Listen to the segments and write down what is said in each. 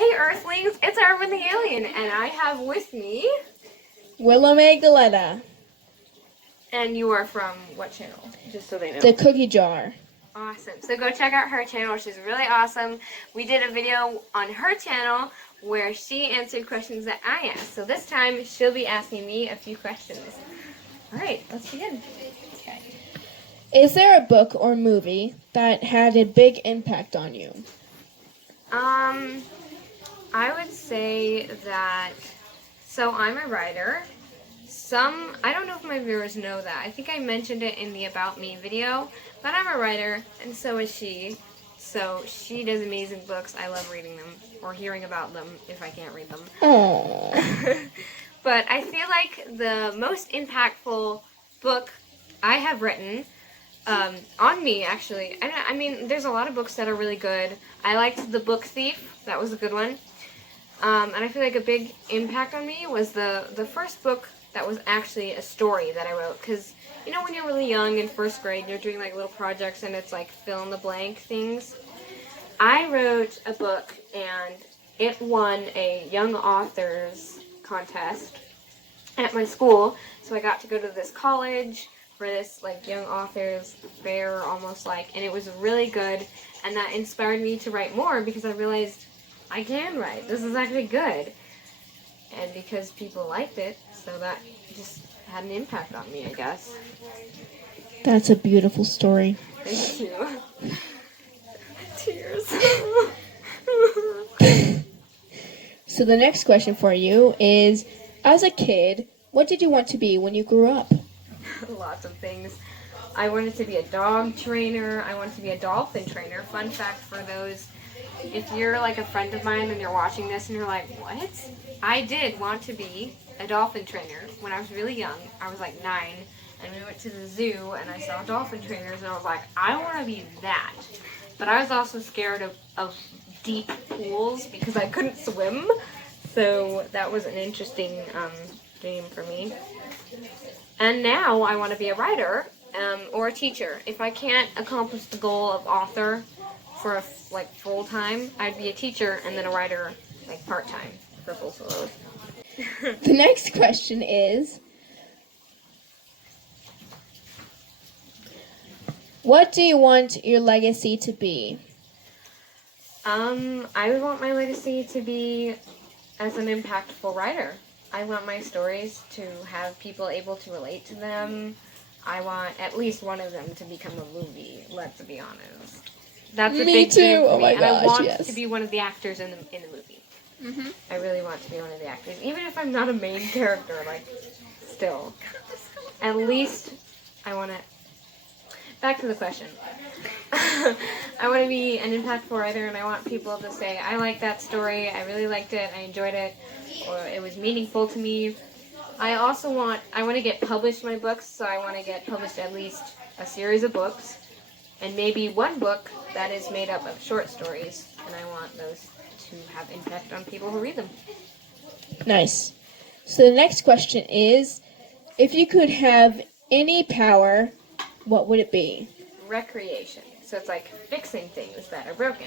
Hey Earthlings, it's Arvin the Alien, and I have with me... Willowmae Galleta. And you are from what channel? Just so they know. The Cookie Jar. Awesome. So go check out her channel. She's really awesome. We did a video on her channel where she answered questions that I asked. So this time, she'll be asking me a few questions. Alright, let's begin. Okay. Is there a book or movie that had a big impact on you? I would say that... So I'm a writer. I don't know if my viewers know that. I think I mentioned it in the About Me video, but I'm a writer, and so is she. So she does amazing books. I love reading them, or hearing about them if I can't read them. Aww. But I feel like the most impactful book I have written, on me actually, I mean, there's a lot of books that are really good. I liked The Book Thief. That was a good one. And I feel like a big impact on me was the first book that was actually a story that I wrote. Because, you know, when you're really young in first grade, you're doing like little projects and it's like fill in the blank things. I wrote a book and it won a young authors contest at my school. So I got to go to this college for this like young authors fair almost like, and it was really good. And that inspired me to write more because I realized I can write. This is actually good. And because people liked it, so that just had an impact on me, I guess. That's a beautiful story. Thank you. Tears. So the next question for you is, as a kid, what did you want to be when you grew up? Lots of things. I wanted to be a dog trainer. I wanted to be a dolphin trainer. Fun fact for those, if you're like a friend of mine and you're watching this and you're like, what? I did want to be a dolphin trainer when I was really young. I was like 9, and we went to the zoo and I saw dolphin trainers and I was like, I want to be that. But I was also scared of deep pools because I couldn't swim. So that was an interesting dream for me. And now I want to be a writer or a teacher. If I can't accomplish the goal of author for like full time, I'd be a teacher and then a writer like part time for both of those. The next question is, what do you want your legacy to be? I would want my legacy to be as an impactful writer. I want my stories to have people able to relate to them. I want at least one of them to become a movie, let's be honest. That's a big dream for me. My and I gosh, want yes. to be one of the actors in the movie. Mm-hmm. I really want to be one of the actors. Even if I'm not a main character, like, still. At least I want to... Back to the question. I want to be an impactful writer, and I want people to say, I like that story, I really liked it, I enjoyed it, or it was meaningful to me. I want to get published my books, so I want to get published at least a series of books, and maybe one book that is made up of short stories, and I want those to have impact on people who read them. Nice. So the next question is, if you could have any power, what would it be? Recreation. So it's like fixing things that are broken.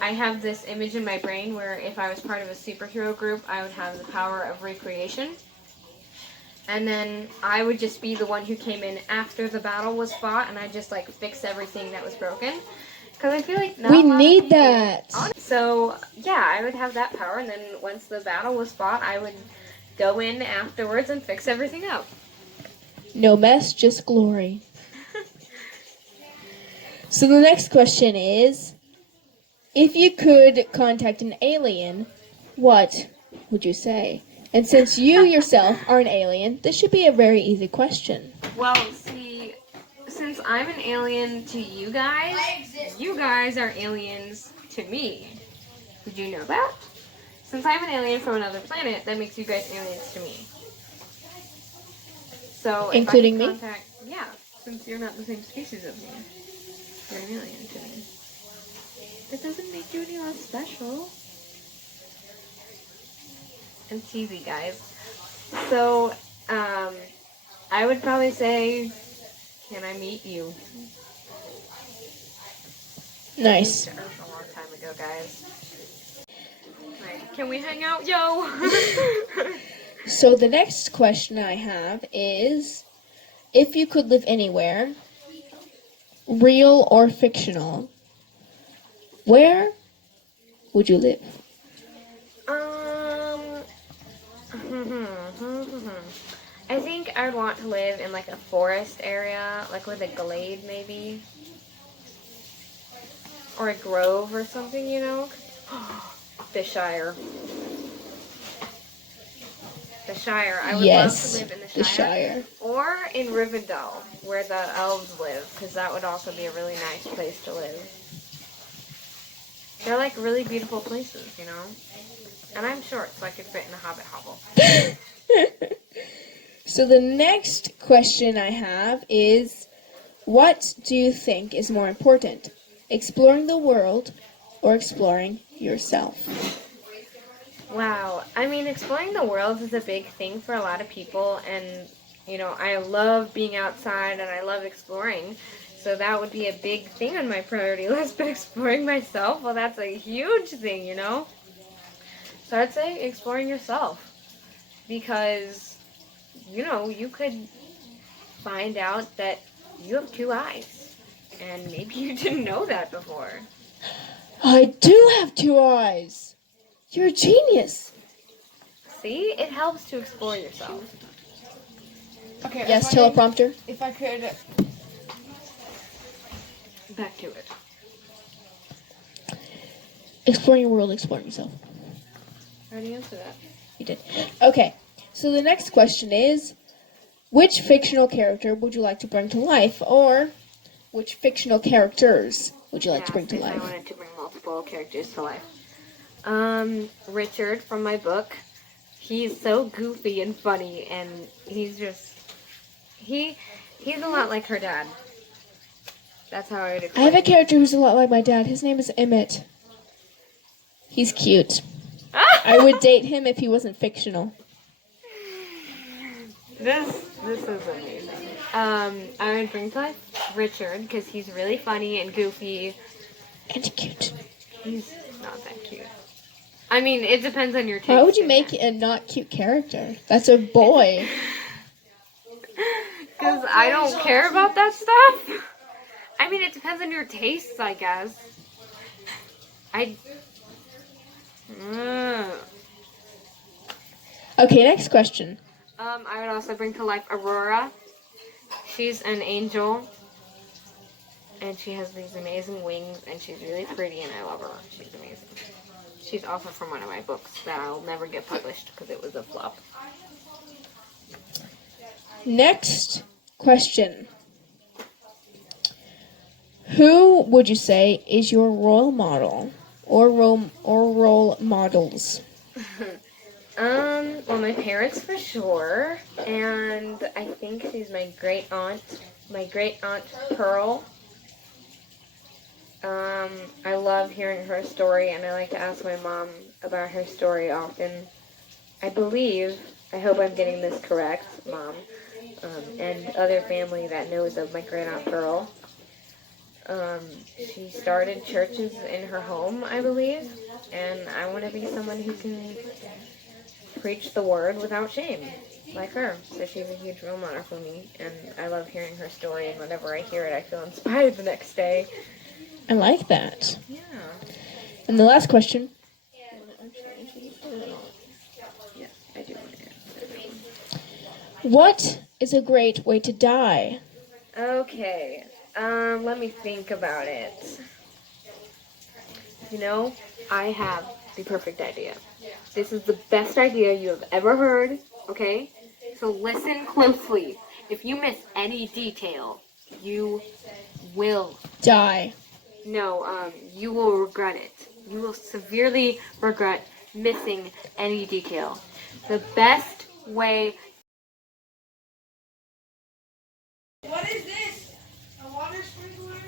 I have this image in my brain where if I was part of a superhero group, I would have the power of recreation. And then I would just be the one who came in after the battle was fought, and I'd just like fix everything that was broken. Because I feel like we need that. So yeah, I would have that power, and then once the battle was fought, I would go in afterwards and fix everything up. No mess, just glory. So the next question is, if you could contact an alien, what would you say? And since you yourself are an alien, this should be a very easy question. Well, see, since I'm an alien to you guys are aliens to me. Did you know that? Since I'm an alien from another planet, that makes you guys aliens to me. So, including if I me? Yeah, since you're not the same species as me. You're an alien to me. It doesn't make you any less special. I'm cheesy, guys. So, I would probably say, can I meet you? Nice. I moved to Earth a long time ago, guys. Can we hang out, yo? So the next question I have is, if you could live anywhere, real or fictional, where would you live? Um, I think I'd want to live in like a forest area, like with a glade maybe, or a grove or something, you know? The Shire. The Shire. I would love to live in the Shire. or in Rivendell, where the elves live, because that would also be a really nice place to live. They're like really beautiful places, you know? And I'm short, so I could fit in a hobbit hovel. So the next question I have is, what do you think is more important, exploring the world or exploring yourself? Wow. I mean, exploring the world is a big thing for a lot of people, and, you know, I love being outside and I love exploring. So that would be a big thing on my priority list, but exploring myself, well, that's a huge thing, you know? So I'd say exploring yourself, because, you know, you could find out that you have two eyes, and maybe you didn't know that before. I do have two eyes. You're a genius. See? It helps to explore yourself. Okay. Yes, teleprompter. If I could. Back to it. Exploring your world, exploring yourself. I already answered that. You did. Okay, so the next question is, which fictional character would you like to bring to life, or which fictional characters would you like to bring to If I life? wanted to bring multiple characters to life. Richard from my book. He's so goofy and funny, and he's just he's a lot like her dad. That's how I would I explain. have a character who's a lot like my dad. His name is Emmett. He's cute. I would date him if he wasn't fictional. This is amazing. I would bring to life Richard because he's really funny and goofy. And cute. He's not that cute. I mean, it depends on your taste. Why would you in make that. a not cute character? That's a boy. Because I don't care about that stuff. I mean, it depends on your tastes, I guess. Okay, next question. I would also bring to life Aurora. She's an angel. And she has these amazing wings, and she's really pretty, and I love her. She's amazing. She's also from one of my books that I'll never get published because it was a flop. Next question. Who would you say is your role model or role models? Well, my parents for sure, and I think she's my great aunt Pearl. I love hearing her story, and I like to ask my mom about her story often. I hope I'm getting this correct, Mom, and other family that knows of my great aunt Pearl. She started churches in her home, I believe, and I want to be someone who can preach the word without shame, like her. So she's a huge role model for me, and I love hearing her story, and whenever I hear it, I feel inspired the next day. I like that. Yeah. And the last question. Yes, I do want to answer. What is a great way to die? Okay, let me think about it. You know, I have the perfect idea. This is the best idea you have ever heard, okay? So listen closely. If you miss any detail, you will Die. No, you will regret it. You will severely regret missing any detail. The best way. What is this? A water sprinkler?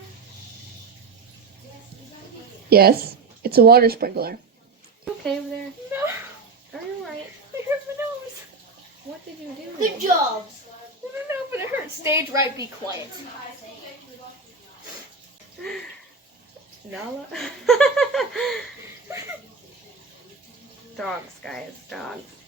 Yes, it's a water sprinkler. Okay over there. No. Are you right? I hurt my nose. What did you do? Good job. I don't know, but it hurts. Stage right, be quiet. Nala? Dogs, guys. Dogs.